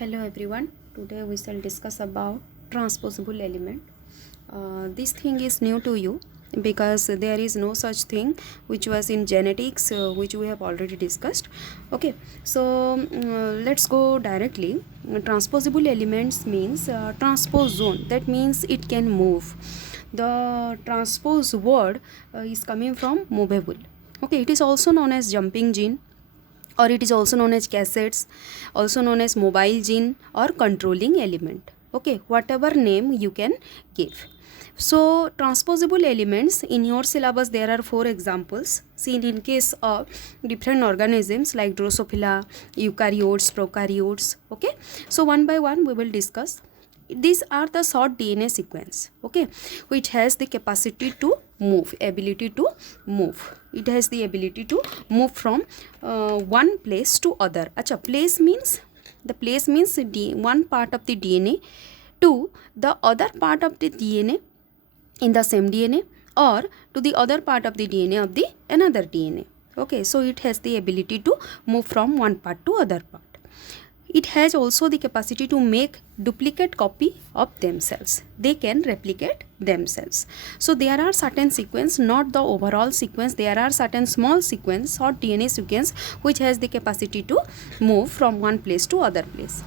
Hello everyone. Today we shall discuss about transposable element. This thing is new to you because there is no such thing which was in genetics, which we have already discussed. Okay, so let's go directly. Transposable elements means transpose zone. That means it can move. The transpose word is coming from movable. Okay, it is also known as jumping gene, or it is also known as cassettes, also known as mobile gene or controlling element. Okay, whatever name you can give. So transposable elements in your syllabus, there are 4 examples seen in case of different organisms like Drosophila, eukaryotes, prokaryotes. Okay, so one by one we will discuss. These are the short DNA sequence, okay, which has the capacity to move, ability to move. It has the ability to move from one place to other. Acha, place means one part of the DNA to the other part of the DNA in the same DNA, or to the other part of the DNA of the another DNA. Okay, so it has the ability to move from one part to other part. It has also the capacity to make duplicate copy of themselves. They can replicate themselves. So there are certain sequence, not the overall sequence. There are certain small sequence or DNA sequence which has the capacity to move from one place to other place.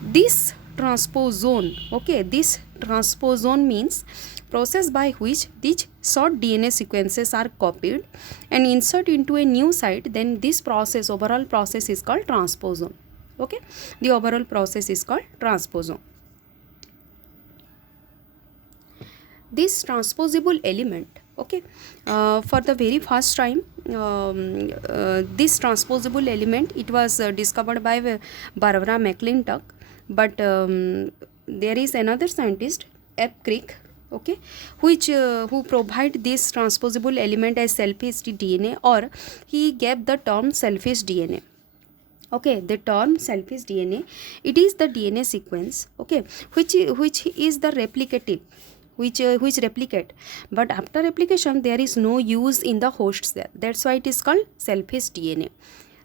This transposon, okay, this transposon means process by which these short DNA sequences are copied and insert into a new site. Then this process, overall process, is called transposon. Okay, the overall process is called transposon. This transposable element, okay, for the very first time, this transposable element, it was discovered by Barbara McClintock, but there is another scientist, F. Crick, okay, which who provide this transposable element as selfish DNA, or he gave the term selfish DNA. Okay, the term selfish DNA, it is the DNA sequence, okay, which is the replicative, which replicate, but after replication there is no use in the host cell. That's why it is called selfish DNA.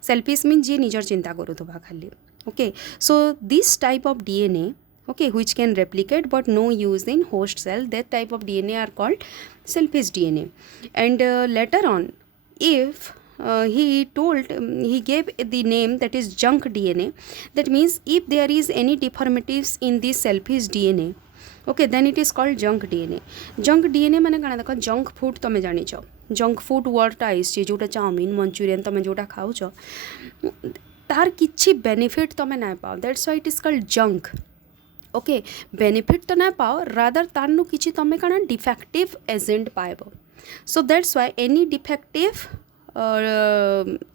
Selfish means je nijar chinta karuthuba khali. Okay, so this type of DNA, okay, which can replicate but no use in host cell, that type of DNA are called selfish DNA. And later on, if he gave the name, that is junk DNA. That means if there is any deformities in this selfish DNA, okay, then it is called junk DNA. Junk DNA माने काना देखो, junk food तमे जानी छो, junk food word टा आइछि जोटा chowmein Manchurian तमे जोटा खाउ छो, तार किछि बेनिफिट तमे ना पाओ. That's why it is called junk. okay, benefit तो ना पाओ, rather तारनु किछि तमे काना defective agent पाएबो. So that's why any defective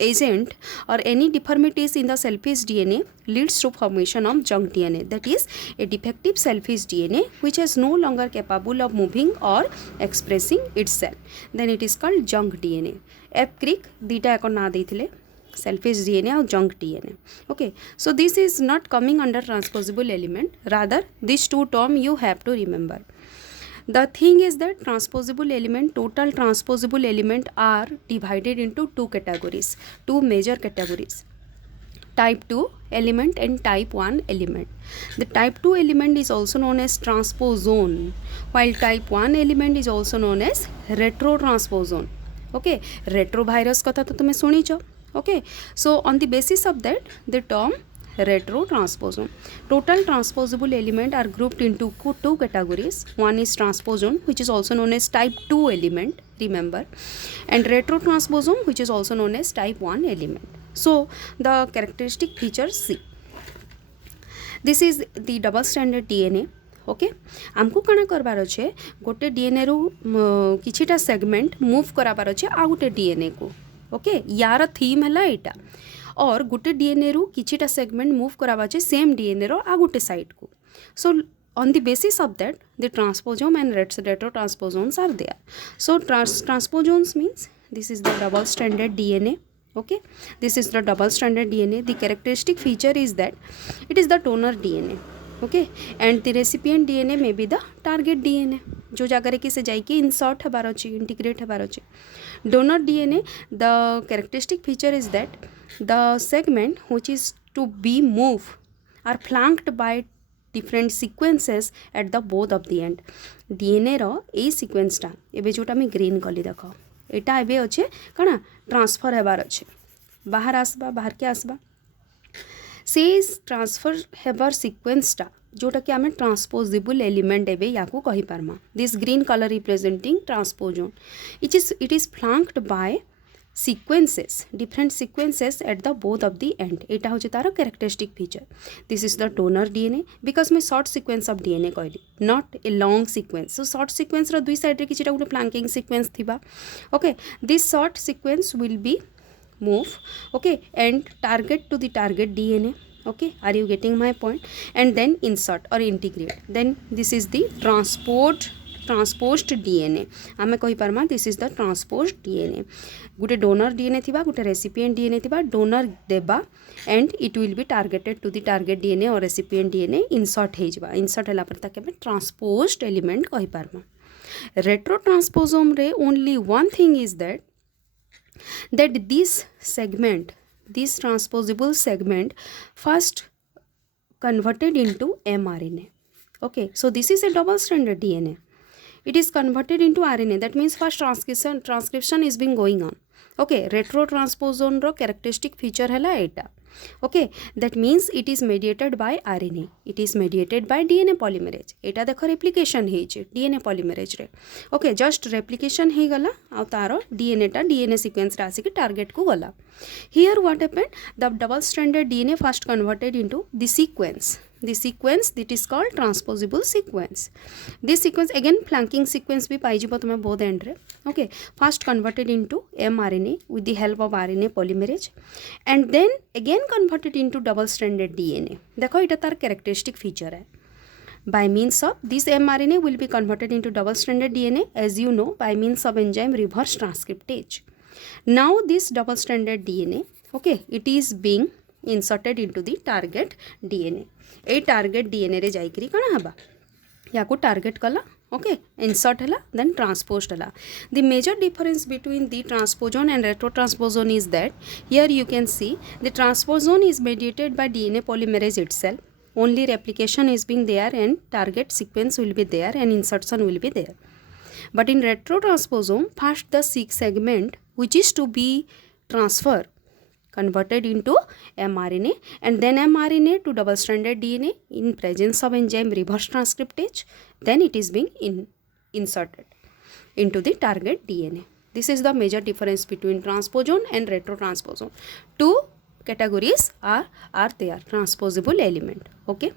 agent or any deformities in the selfish DNA leads to formation of junk DNA, that is a defective selfish DNA which is no longer capable of moving or expressing itself, then it is called junk DNA. F. Crick dita eko na deithile, selfish DNA or junk DNA. Okay, so this is not coming under transposable element, rather these two terms you have to remember. The thing is that transposable element, total transposable element are divided into two categories, two major categories, type 2 element and type 1 element. The type 2 element is also known as transposon, while type 1 element is also known as retrotransposon. Okay, retrovirus katha to tume sunicho. Okay, so on the basis of that, the term retrotransposon. Total transposable element are grouped into two categories. One is transposon, which is also known as type 2 element, remember, and retrotransposon, which is also known as type 1 element. So the characteristic features see. This is the double stranded DNA. Okay, आमको काना करबार अच्छे, गोटे DNA रु किछिटा segment move कराबार अच्छे आ गोटे DNA को. Okay, यार theme है एटा, और गोटे डीएनए रु किछिटा सेगमेंट मूव कराबा अच्छे सेम डीएनए रो आ गोटे साइड को. सो on the basis of that, the transposon and retrotransposons are there. So transposons means this is the double stranded DNA. Okay, this is the double stranded DNA. The characteristic feature is that it is the donor DNA. Okay, and the recipient DNA may be the target DNA, जो जगह कि से जाइए insert हबार अच्छे, integrate हबार अच्छे. Donor DNA, the characteristic feature is that the segment which is to be moved are flanked by different sequences at the both of the end. DNA row A sequence टा एबे जोटा मैं green कली देख एटा एबे अच्छे कणा ट्रांसफर हेबार अच्छे बाहर आसबा बाहर के आसबा से ट्रांसफर हेबार सीक्वेंस टा जोटा कि आम ट्रांसपोजेबल एलिमेंट एबे याकू कहि पारमा this green colour representing transposon it is flanked by sequences different sequences at the both of the end एटा होचे तार characteristic feature this is the donor DNA because मैं शॉर्ट सीक्वेंस ऑफ डीएनए कहली not a long sequence so short sequence रो दुई side रे किछटा गुटे फ्लांकिंग सीक्वेंस थिबा okay this short sequence will be move okay and target to the target DNA okay are you getting my point and then insert or integrate then this is the transposed DNA आमे कहि पारमा this is the transposed DNA Gute donor DNA थिबा गुटे recipient DNA थिबा donor देबा and it will be targeted to the target DNA or recipient DNA insert हे जबा insert हला पर ताके transposed element कहि पारमा retrotransposome रे only one thing is that this transposable segment first converted into mRNA okay so this is a double stranded DNA it is converted into RNA that means first transcription is being going on okay retrotransposon ro characteristic feature hela eta okay that means it is mediated by RNA it is mediated by DNA polymerase eta देखो replication हेचे DNA polymerase रे okay just replication हे गला आ तारो DNA टा DNA sequence रा आसी target को गला here what happened the double stranded DNA first converted into the sequence that is called transposable sequence this sequence again flanking sequence भी पाई जिवो तुमे both end रे okay first converted into mRNA with the help of RNA polymerase and then again converted into double stranded DNA देखो इटा तार characteristic feature है by means of this mRNA will be converted into double stranded DNA as you know by means of enzyme reverse transcriptase now this double stranded DNA okay it is being inserted into the target DNA ए target DNA रे जाइकरी कण हबा याकू target कला okay insert हला then transposed हला the major difference between the transposon and retrotransposon is that here you can see the transposon is mediated by DNA polymerase itself only replication is being there and target sequence will be there and insertion will be there but in retrotransposon first the segment which is to be transfer converted into mRNA and then mRNA to double stranded DNA in presence of enzyme reverse transcriptase then it is being inserted into the target DNA this is the major difference between transposon and retrotransposon two categories are there transposable element okay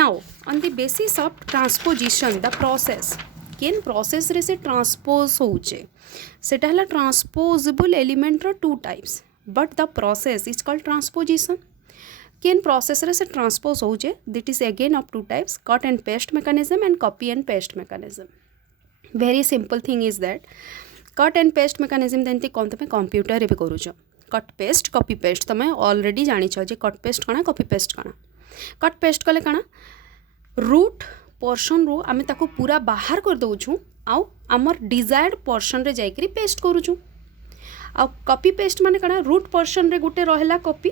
now on the basis of transposition the process केन process रे से transpose होचे सेटा हला transposable element रो two types but the process is called transposition केन process रे से ट्रांसपोज होचे that is again of two types cut and paste mechanism and copy and paste mechanism very simple thing is that cut and paste mechanism देंती कौन तमे computer रे भी करूछ cut paste copy paste तमे already जानि छ जे cut paste कणा copy paste कणा cut paste कले कणा रूट पोर्शन रो आमे ताको पूरा बाहर कर दउछु आ हमर डिजायर्ड पोर्शन रे जाइकरी पेस्ट करूछु आ कॉपी पेस्ट माने कणा रूट पोर्शन रे गुटे रहला कॉपी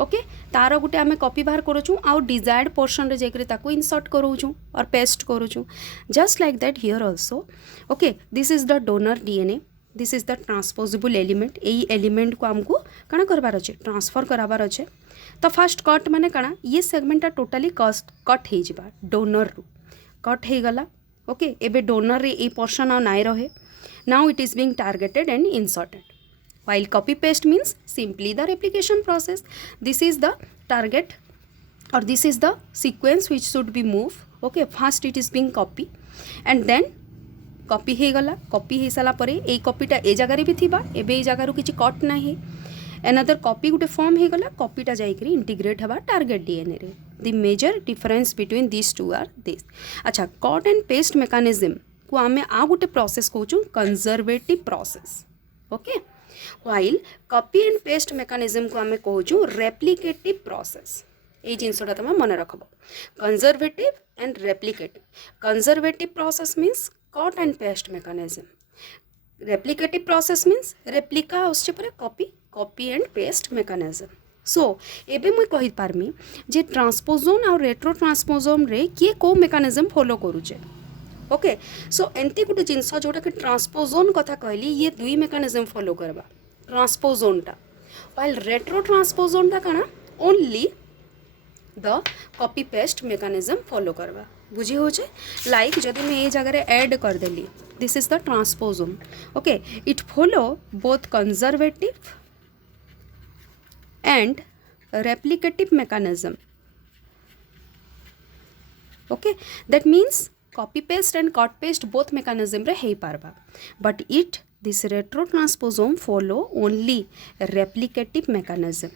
ओके तार गुटे आमे कॉपी बाहर करूछु आ डिजायर्ड पोर्शन रे जाइकरी ताको इंसर्ट करूछु और पेस्ट करूछु just like that here also okay this is the donor DNA this is the transposable element एई एलिमेंट को हमको कणा करबार अछि ट्रांसफर कराबार अछि तो फर्स्ट कट माने कणा ये सेगमेंट टोटली कट हे जिबा डोनर रु कट हे गला ओके एबे डोनर रे ए पोर्शन आ नाइ रहे now it is being targeted and inserted while copy paste means simply the replication process this is the target or this is the sequence which should be moved okay first it is being copy and then copy हे गला copy हे साला परे ए copy टा ए जगह रे भी थिबा एबे ए जगह रु किछि कट नाही another copy गुटे फॉर्म हे गला copy टा जाई करी इंटीग्रेट हबा टारगेट डीएनए रे the major difference between these two are this अच्छा cut and paste mechanism को आमे आ गुटे प्रोसेस कहूछु conservative process okay while copy and paste mechanism को आमे कहूछु रेप्लिकेटिव प्रोसेस ए जिनसटा तमे मन रखबो conservative and replicative conservative process means cut and paste mechanism replicative process means replica उसचे पर कॉपी एंड पेस्ट mechanism सो एबे मुई कहि पारमी जे ट्रांसपोजोन और रेट्रो ट्रांसपोजोन रे किए को मेकानिज्म फॉलो करूचे ओके सो एंती गोटे जिनस जोटा कि ट्रांसपोजोन कथा कहली ये दुई मेकानिज्म फॉलो करबा ट्रांसपोजोनटा व्हाइल रेट्रो ट्रांसपोजोनटा काना only the copy paste mechanism follow करबा बुझी होचे लाइक जदि मैं ये जगह ऐड कर देली this is the transposon okay it follow both conservative and replicative mechanism okay that means copy paste and cut paste both mechanism re hei parba but this retro transposome follow only replicative mechanism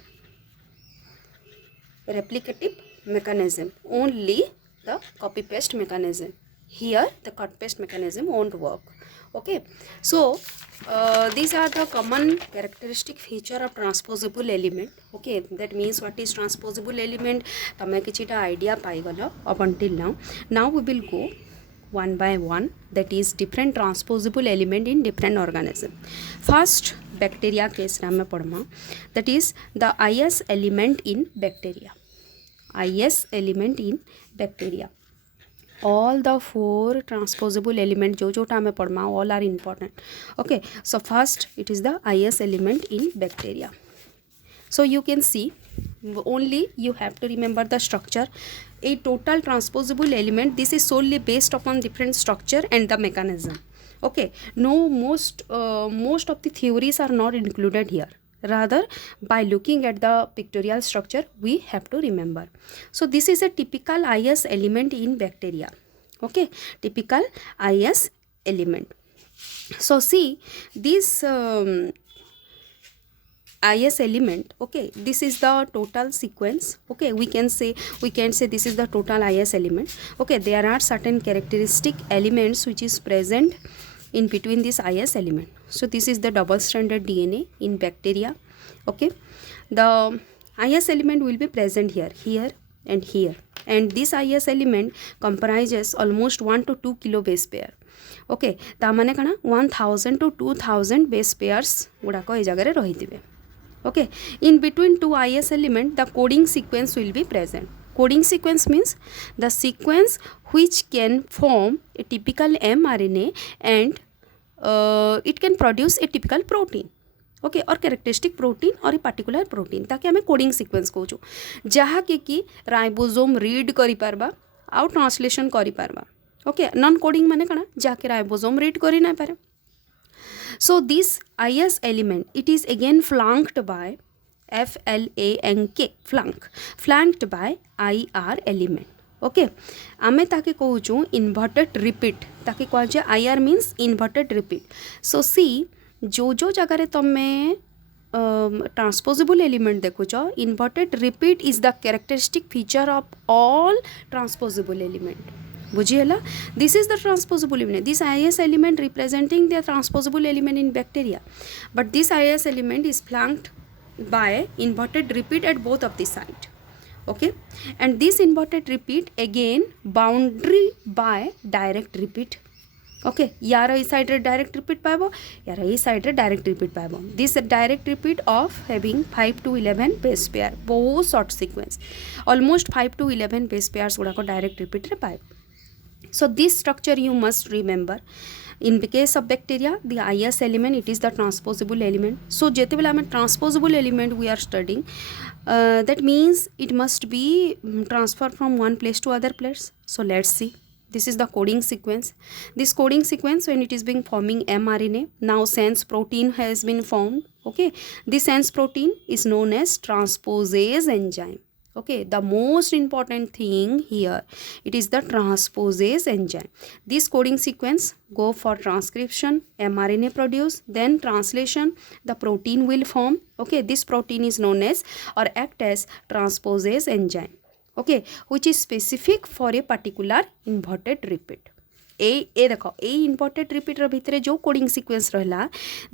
only the copy paste mechanism here the cut paste mechanism won't work okay so these are the common characteristic feature of transposable element okay that means what is transposable element tame kichita idea paigalo up until now we will go one by one that is different transposable element in different organism first bacteria case ram padma that is the is element in bacteria all the four transposable element jo jota hame padma all are important okay so first it is the is element in bacteria so you can see only you have to remember the structure a total transposable element this is solely based upon different structure and the mechanism okay no most of the theories are not included here rather by looking at the pictorial structure we have to remember so this is a typical is element in bacteria okay typical is element so see this is element okay this is the total sequence okay we can say this is the total is element okay there are certain characteristic elements which is present in between this is element so this is the double stranded DNA in bacteria okay the is element will be present here and this is element comprises almost 1 to 2 kilo base pair okay ता माने कना 1000 to 2000 base pairs गुडा को ए जगह रे रहितिबे okay in between two is element the coding sequence will be present coding sequence means the sequence which can form a typical mRNA and it can produce a typical protein okay और characteristic protein और a particular protein ताकि आम coding sequence कहूँ जहाँ कि ribosome read करि पारबा आउ translation करि पारबा ओके नॉन कोडिंग माने कना जहाँ राइबोसोम रीड करि ना पारे so this is element it is again flanked by flanked by ir element okay आमे ताके कहूँ inverted repeat ताके कह ir means inverted repeat so see जो जगह तमें ट्रांसपोजेबल एलिमेंट देखुच inverted repeat is the characteristic feature of all transposable element बुझीगला this is the transposable element this is element representing the transposable element in bacteria but this is element is flanked by inverted repeat at both of the side okay and this inverted repeat again boundary by direct repeat okay यार ई side रे direct repeat पाइबो यार ई side रे direct repeat पाइबो this direct repeat of having 5 to 11 base pair बहुत short sequence almost 5 to 11 base pairs गुड़ा को डायरेक्ट रिपीट रे पाइबो so this structure you must remember in the case of bacteria the is element it is the transposable element so jete bela ame transposable element we are studying that means it must be transferred from one place to other place so let's see this is the coding sequence this coding sequence when it is being forming mRNA now sense protein has been formed okay this sense protein is known as transposase enzyme okay the most important thing here it is the transposase enzyme this coding sequence go for transcription mRNA produce then translation the protein will form okay this protein is known as or act as transposase enzyme okay which is specific for a particular inverted repeat ए देखो ए inverted repeat र भितरे जो coding sequence रहला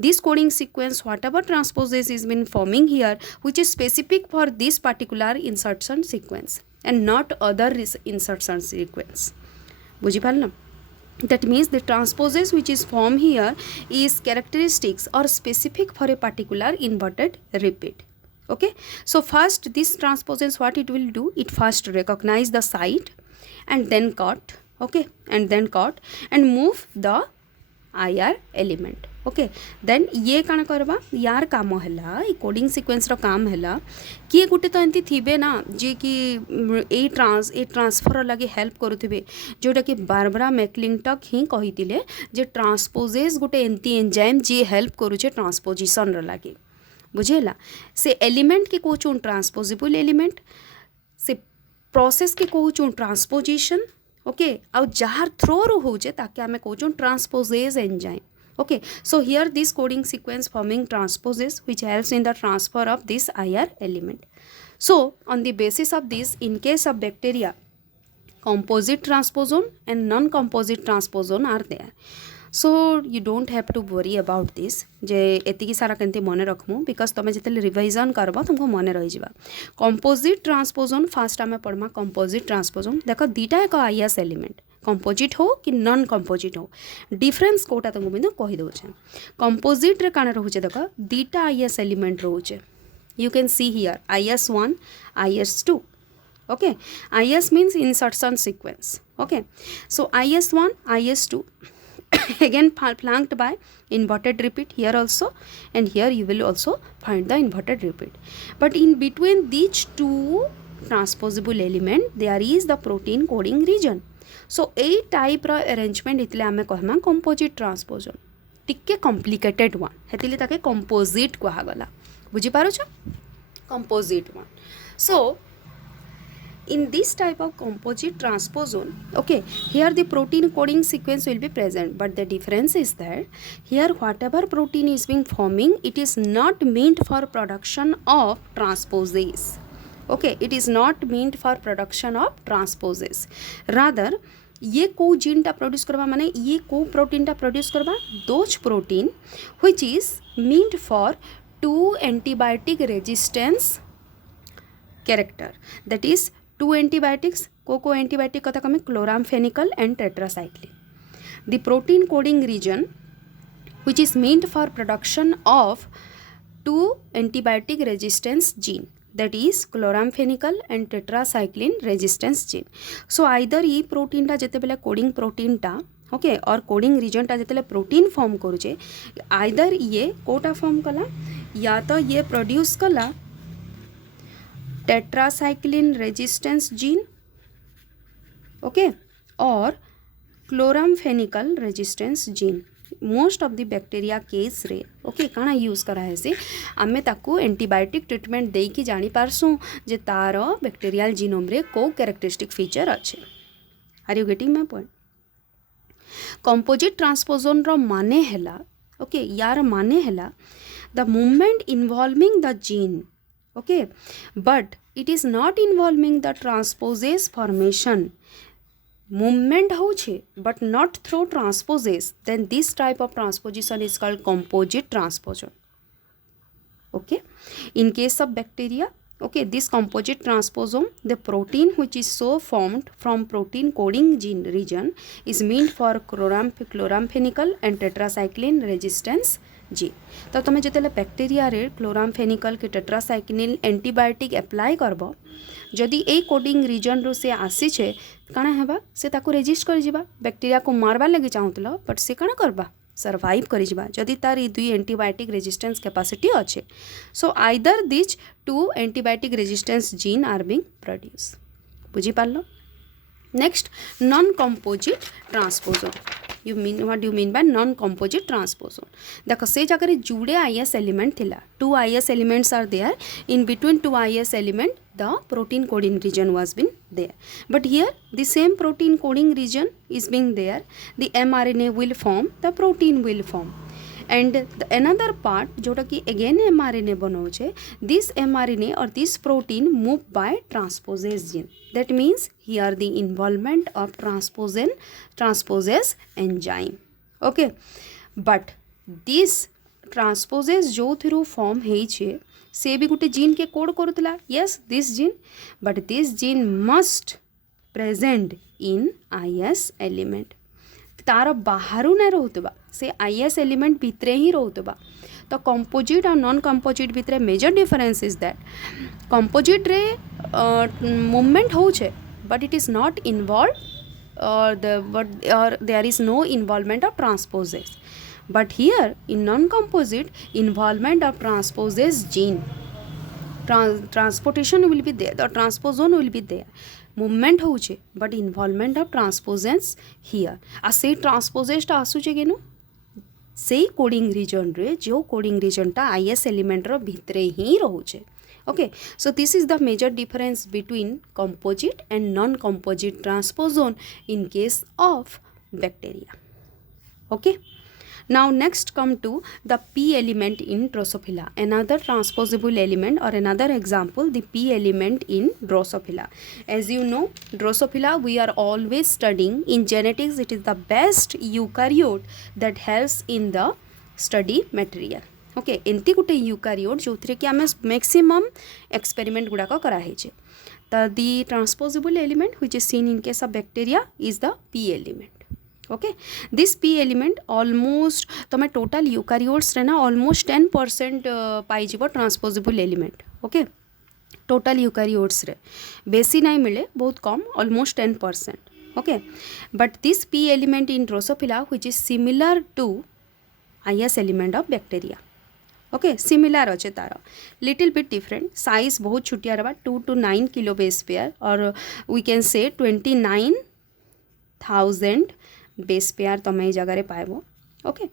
this coding sequence whatever transposase is been forming here which is specific for this particular insertion sequence and not other insertion sequence बुझी पाल ना that means the transposase which is formed here is characteristics or specific for a particular inverted repeat Okay, so first this transposons, what it will do, it first recognize the site and then cut, okay, and then cut and move the IR element. Okay then ये काण करवा यार काम है coding sequence रो काम है किए गोटे तो एमती थे ना जी कि ए ट्रांसफर लगे हेल्प करुवे जोटा कि बारबरा मैक्लिंटक ही कही जे ट्रांसपोजेस गोटे एमती एंजाइम जी हेल्प करुचे ट्रांसपोजिशन लगे बुझेला से एलिमेंट के कहूँ ट्रांसपोजिबल एलिमेंट से प्रोसेस के कहूँ ट्रांसपोजिशन ओके आउ जार थ्रो रो होचे ताकि आमे कहूँ ट्रांसपोजेस enzyme. Okay, so here this coding sequence forming transposes which helps in the transfer of this IR element. So on the basis of this, in case of bacteria, composite transposon and non-composite transposon are there. So you don't have to worry about this जे एतिकी सारा केंते मने रखमु because तुम जिते revision करबो तुमको मने रही जावा. Composite ट्रांसपोजन fast आमे पढ़मा. Composite ट्रांसपोजन देख दीटा एक आईएस एलिमेंट कंपोजिट हो कि नॉन कंपोजिट हो डिफरेंस कोटा तुमको बिंदु कहि दोछे. कंपोजिट रे काना रहउचे देख दीटा आईएस एलिमेंट रहउचे. You can see here IS1 IS2. okay, IS means insertion sequence. okay, so IS1 IS2 again flanked by inverted repeat here also, and here you will also find the inverted repeat. But in between these two transposable element there is the protein coding region. So a type ro arrangement इतले आमे कहमा composite transposon टिके complicated one हेतिले ताके composite कहा गला. बुझी पारो छ composite one. So in this type of composite transposon, okay, here the protein coding sequence will be present, but the difference is that here whatever protein is being forming, it is not meant for production of transposase. okay, it is not meant for production of transposase. rather ये को gene टा produce करवा माने ये को protein टा produce करवा those protein which is meant for two antibiotic resistance character, that is two antibiotics को antibiotic कथा कमे chloramphenicol and tetracycline. The protein coding region which is meant for production of two antibiotic resistance gene, that is chloramphenicol and tetracycline resistance gene. So either ये protein टा जेते बेले coding protein टा okay और coding region टा जेते protein form करूचे either ये कोटा फॉर्म कला या तो ये प्रोड्यूस कला tetracycline resistance gene, okay, or chloramphenicol resistance gene. Most of the bacteria case रे ओके काना यूज करा है से आमे ताकू एंटीबायोटिक ट्रीटमेंट देई कि जानी पारसु जे तार बैक्टीरियल जीनोम रे को कैरेक्टरिस्टिक फीचर अच्छे. Are you getting my point. Composite transposon रो माने हैला ओके यार माने हैला the movement involving the gene okay, but it is not involving the transposase formation. Movement होचे but not through transposase, then this type of transposition is called composite transposon. okay, in case of bacteria, okay, this composite transposon, the protein which is so formed from protein coding gene region is meant for chloramphenicol and tetracycline resistance जी. तो तुम जो bacteria रे क्लोराम्फेनिकल के tetracycline antibiotic apply करब जदि ए coding region रो से आसी छे काना हेबा से ताको रेजिस्ट कर जिबा बैक्टीरिया को मारबा लगे चाहूतला बट से काना करबा सर्वाइव कर जिबा जदि तार ई दुई एंटीबायोटिक रेजिस्टेंस कैपेसिटी अच्छे. So either this two antibiotic resistance gene are being produce. बुझी पारलो. Next non composite transposon. you mean what do you mean by non composite transposon. देखो से जगह जुड़े IS element थिला two IS elements are there, in between two IS element the protein coding region was been there, but here the same protein coding region is being there, the mRNA will form, the protein will form, and the another part जोटा कि again mRNA बनाओचे, this mRNA or this protein move by transposase gene. That means here the involvement of transposase enzyme. okay, but this transposase जो through form है छे से भी गोटे gene के code करूला. yes, this gene, but this gene must present in IS element. तार बाहर ना रोतबा से IS एलिमेंट भितरे ही रोतबा. तो कंपोजिट और नॉन कंपोजिट भितर major difference is that composite रे मूवमेंट होचे but it is not involve or there is no involvement of transposase. But here in non-composite, involvement of transposase gene, transportation will be there, the transposon will be there, movement होचे but involvement of transposase here आ से transposase टा आसुचे केनु से coding region रे जो coding region टा IS element रो भितरे ही रहउचे. Okay, so this is the major difference between composite and non-composite transposon in case of bacteria. Okay, now next come to the P element in Drosophila, another transposable element or another example, the P element in Drosophila. As you know, Drosophila we are always studying in genetics. It is the best eukaryote that helps in the study material. Okay एमती गोटे eukaryote जो कि आम maximum experiment गुड़ाक कराई the transposable element which is seen in case of bacteria is the P element. Okay this P element almost तुम total eukaryotes रे ना ऑलमोस्ट 10% पाइज transposable element. Okay total eukaryotes रे बेसी नहीं मिले बहुत कम almost 10%. Okay but this P element in Drosophila which is similar to IS element of bacteria. Okay similar अच्छे तार लिटिल बिट डिफरेंट साइज बहुत छुटिया रहा 2 to 9 किलो बेस पेयर और we can say 29,000 base pair तुम ये जगह पाइब. Okay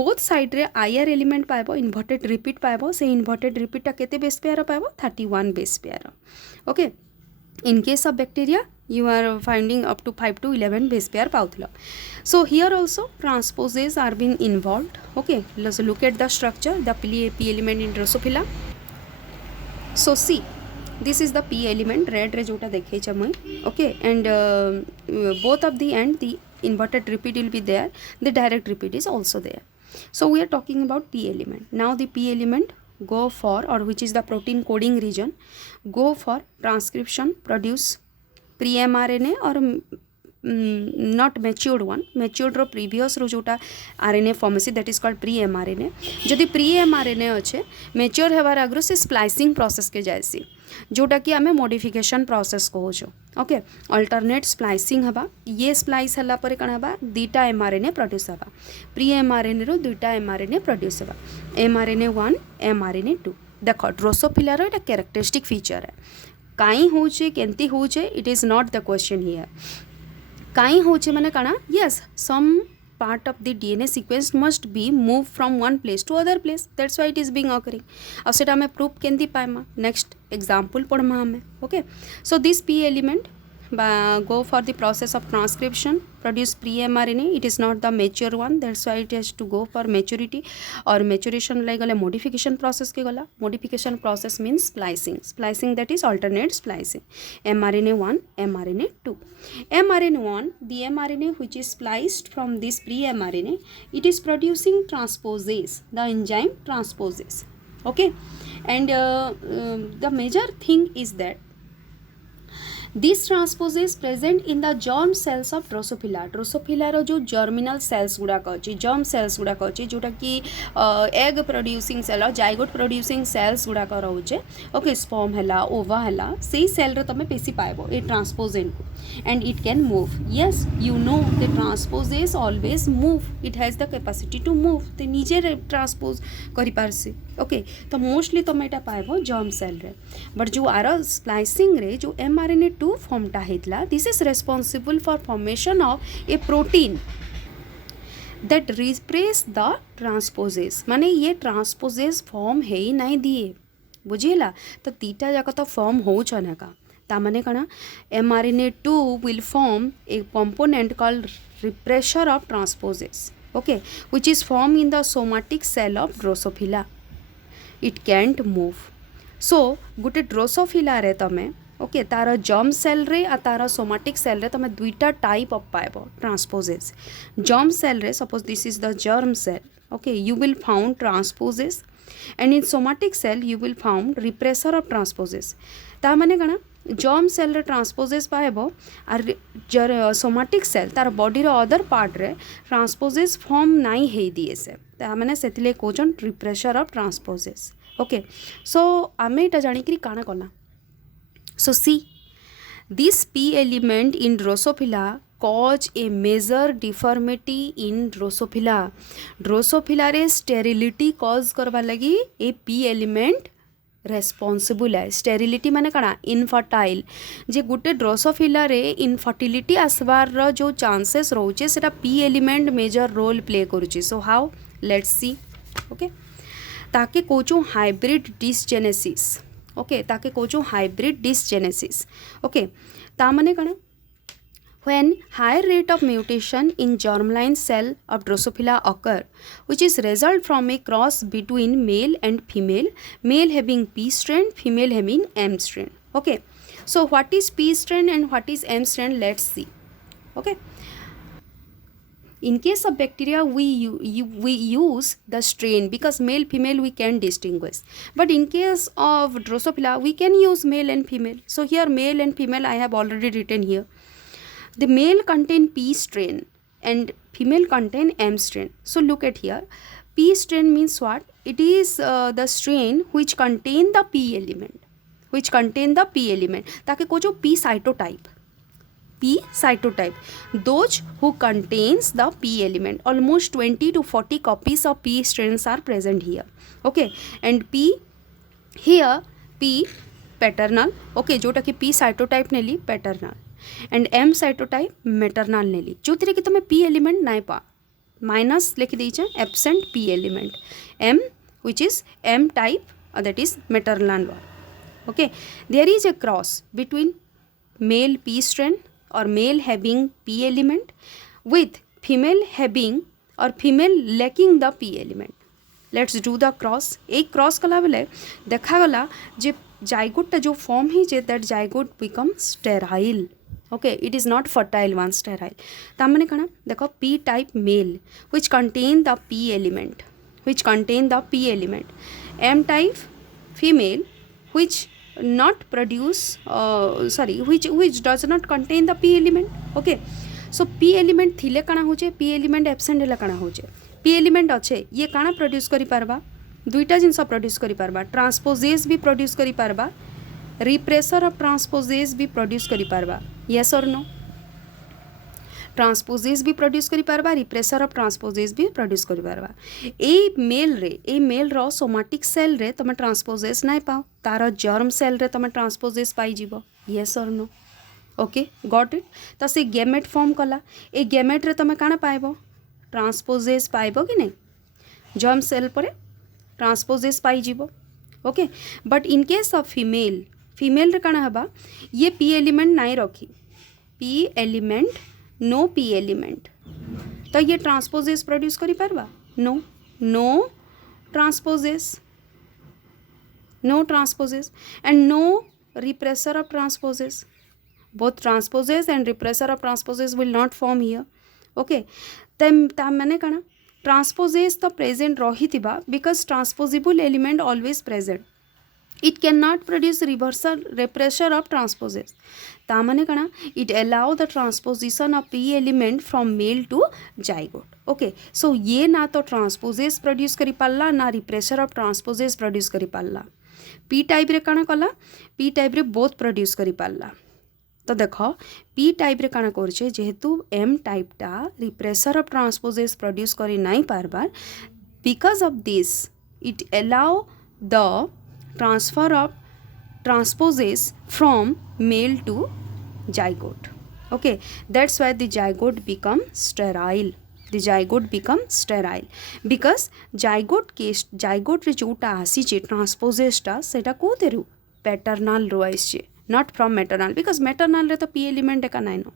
both side रे IR एलिमेंट पाइब इन्वर्टेड रिपीट पाइब से इन्वर्टेड रिपीटा केते बेस पेयर पाइब 31 base pair. Okay in case of bacteria you are finding up to 5 to 11 base pair pauthulo. So here also transposase are being involved. Okay, let's look at the structure, the P element in Drosophila. So see, this is the P element red रे जोटा देखे चमय. Okay, and both of the end the inverted repeat will be there, the direct repeat is also there. So we are talking about P element. Now the P element go for, or which is the protein coding region, go for transcription, produce pre-mRNA or not matured one, matured row previous रो जोटा RNA formation that is called pre-mRNA. जदि pre-mRNA अच्छे mature हेबार आगरो से splicing process के जायसी जोटा कि आमे modification process को हो जो. ओके अल्टरनेट स्प्लाइसिंग हवा ये स्प्लाइस हला पर कण हवा दुईटा mRNA प्रोड्यूस हवा प्री mRNA रो दुईटा mRNA प्रोड्यूस हवा mRNA 1 mRNA 2. देख ड्रोसोफिला रो एटा कैरेक्टरिस्टिक फीचर है काई होचे केंती होचे it is not the question here. काई होचे माने काना yes some part of the DNA sequence must be moved from one place to other place, that's why it is being occurring. अब सेटा हमें प्रूफ केंती पाएमा नेक्स्ट एग्जांपल पढ़मा हमें. Okay so this P element go for the process of transcription, produce pre-mRNA. It is not the mature one, that's why it has to go for maturity or maturation like गले modification process के गला. Modification process means splicing that is alternate splicing. mRNA 1 mRNA 2. mRNA 1 the mRNA which is spliced from this pre-mRNA, it is producing transposase, the enzyme transposase. Okay, and the major thing is that this transposase present in the germ cells of Drosophila. Drosophila रो जो germinal sales गुड़ाक अच्छी germ cells गुड़ाक अच्छी जोटा कि egg producing cell zygote producing cells गुड़ाक रोचे. Okay sperm है ओवा है से सेल रे तमे पेशी पाइबो ए ट्रांसपोजेन को and it can move. Yes you know the transposase always move, it has the capacity to move, ते निजे ट्रांसपोज करि पारसी. ओके तो मोस्टली तुम यहाँ पाइब जर्म सेल रे. बट जो आर स्प्लाइसिंग रे जो mRNA 2 फॉर्मटा होता this is responsible for formation of a protein that repress the transposase. माने ये ट्रांसपोजेस फॉर्म है ही नहीं दिए बुझेला तो तीटा जाक तो फॉर्म हो का तामाने कणा mRNA 2 will form a component called repressor of transposase. Okay which is form in the somatic cell of Drosophila. It can't move. So गोटे ड्रोसोफिला रे तमे ओके तार जर्म सेल रे आ तार सोमाटिक सेल रे तमे दुईटा टाइप ऑफ पाइब ट्रांसपोजेस. जर्म सेल रे suppose this is the germ cell. Okay you will found transposase and in somatic cell you will found repressor of transposase. ता माने कणा जर्म सेल रे ट्रांसपोजेस पाइबो आर सोमाटिक सेल तार body रो अदर पार्ट रे ट्रांसपोजेस फॉर्म नाई हेई दिए से ता माने सेतिले कोजन repressor of transposase okay so आमे एटा जानि करी काना कला so see this p element in Drosophila cause a major deformity in Drosophila Drosophila रे sterility cause करवा लगी ए p element रेस्पॉन्सिबल है स्टेरिलिटी माने कणा इनफर्टाइल जे गुटे ड्रोसोफिला रे इनफर्टिलिटी आसबार जो चांसेस रोचे सेटा P element major role play करुचे so how let's see okay ताके कोचो हाइब्रिड डिसजेनेसिस ओके ताके कोचो हाइब्रिड डिसजेनेसिस ओके ता माने कणा when higher rate of mutation in germline cell of Drosophila occur, which is result from a cross between male and female, male having P strain, female having M strain. Okay, so what is P strain and what is M strain? Let's see. Okay, in case of bacteria we use the strain because male female we can distinguish, but in case of Drosophila we can use male and female. So here male and female I have already written here. The male contain P strain and female contain M strain. So look at here. P strain means what? It is the strain which contain the P element. Which contain the P element. ताकि को जो P cytotype. P cytotype. Those who contains the P element. Almost 20 to 40 copies of P strains are present here. Okay. And P here P paternal. Okay. जोटा कि P cytotype नेली paternal. And M cytotype maternal नेली जो थी कि तुम P element नाई पा माइनस लिखि देइछे absent P element M which is M type that is maternal okay there is a cross between male P strain or male having P element with female having or female lacking the P element let's do the cross एक cross कला बेले देखागला जे zygote जो form है जे that zygote become sterile okay it is not fertile one sterile तामने कणा देखो P type mail which contain the P element M type female which not produce which does not contain the P element okay so P element थिले काना होचे P element absent हेला काना होचे P element अच्छे ये काना प्रोड्यूस करि पारबा दुईटा जिनस प्रोड्यूस करि पारबा ट्रांसपोजेस भी प्रोड्यूस करि पारबा रिप्रेसर ऑफ ट्रांसपोजेस भी प्रोड्यूस करि पारबा यस और नो ट्रांसपोजेस भी प्रोड्यूस करि पारबा रिप्रेसर ऑफ ट्रांसपोजेस भी प्रोड्यूस करि पारबा ए मेल रो सोमाटिक सेल रे तमे ट्रांसपोजेस नाइ पाओ तार जर्म सेल रे तमे ट्रांसपोजेस पाई जीवो यस और नो ओके गॉट इट तो से गैमेट फॉर्म कला ए गैमेट रे तमे काना पाइबो ट्रांसपोजेस पाइबो कि नहीं जर्म सेल पर ट्रांसपोजेस पाई जीवो okay but in case of female रे काना हबा ये पी एलिमेंट नाई रखी P element no P element तो ये ट्रांसपोजेस प्रोड्यूस करि पारबा no transposase and no repressor of transposase both transposase and repressor of transposase will not form here okay ता माने काना transposase तो present रही थिबा because transposable element always present it cannot produce repressor of transposase ता माने काना it allow the transposition of p element from male to zygote okay so ये ना तो transposase produce करि पाला ना repressor of transposase produce करि पाला p type रे काना कला p type रे both produce करि पाला तो देख पी टाइप रे काना करछे जेहेतु एम टाइपटा रिप्रेसर ऑफ ट्रांसपोजेस प्रोड्यूस करी नाई पारबार because of this it allow the transfer of transposase from male to zygote okay that's why the zygote become sterile because zygote रे जोटा आसीचे ट्रांसपोजेसटा सेटा कोतेरु पैटर्नल रो आइछे not from maternal because maternal re to p element eka nai no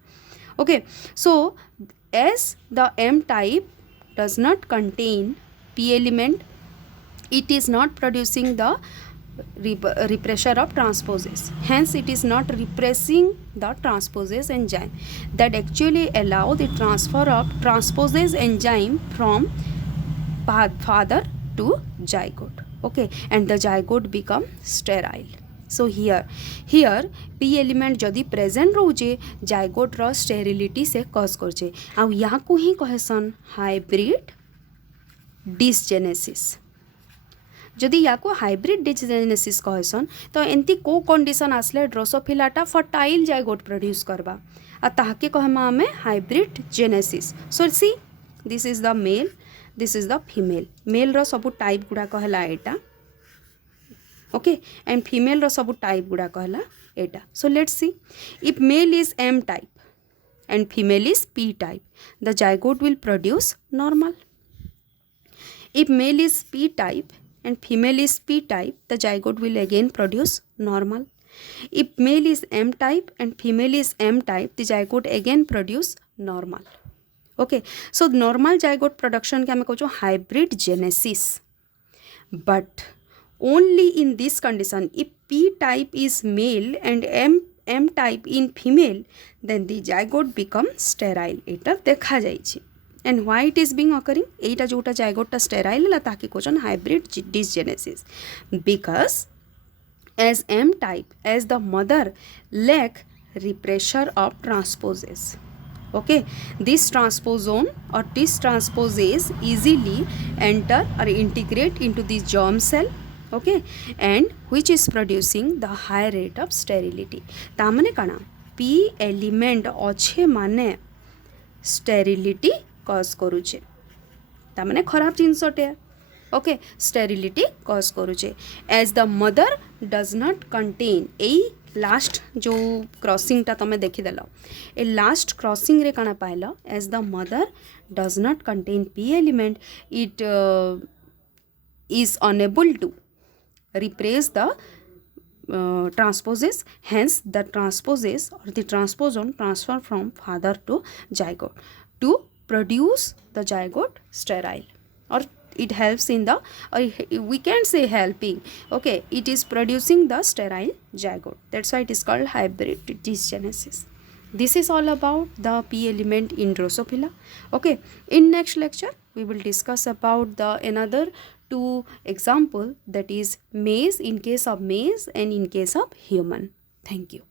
okay so as the m type does not contain p element it is not producing the repressor of transposase hence it is not repressing the transposase enzyme that actually allow the transfer of transposase enzyme from father to zygote okay and the zygote become sterile so here P element जदि present रोचे zygote रो sterility से कज करछे आ या को ही कहसन hybrid dysgenesis जदि या को हाइब्रिड डिसजेनेसिस कहसन तो एंती को कंडीशन आसले ड्रोसोफिलाटा फर्टाइल जायगोट प्रोड्यूस करबा आ ताके कहमा हमें hybrid genesis so see this is the male this is the female male रो सब टाइप गुड़ा कहला एटा okay and female row subtype गुड़ा कहला एटा so let's see if male is M type and female is P type the zygote will produce normal if male is p type and female is p type the zygote will again produce normal if male is m type and female is m type the zygote again produce normal okay so normal zygote production के हमें कहूँ hybrid genesis but only in this condition if p type is male and m type in female then the zygote become sterile एटा देखा जाइए and why it is being occurring एटा जोटा जायगोटा sterile ला ताकि question hybrid dysgenesis because as M type as the mother lack repressor of transposase okay this transposome or this transposase easily enter or integrate into the germ cell okay and which is producing the high rate of sterility ता माने काना p element अच्छे माने sterility कज करुचे तामने खराब जिनसटे okay sterility cause करुचे as the mother does not contain एई लास्ट जो क्रॉसिंग टा तमे देखिदेल ए लास्ट क्रॉसिंग रे काना पाइल as the mother does not contain P element it is unable to repress the transposase hence the transposase or the transposome transfer from father to zygote to produce the zygote sterile or it helps in the or we can't say helping okay it is producing the sterile zygote that's why it is called hybrid dysgenesis this is all about the p element in Drosophila okay in next lecture we will discuss about the another two example that is maize in case of maize and in case of human thank you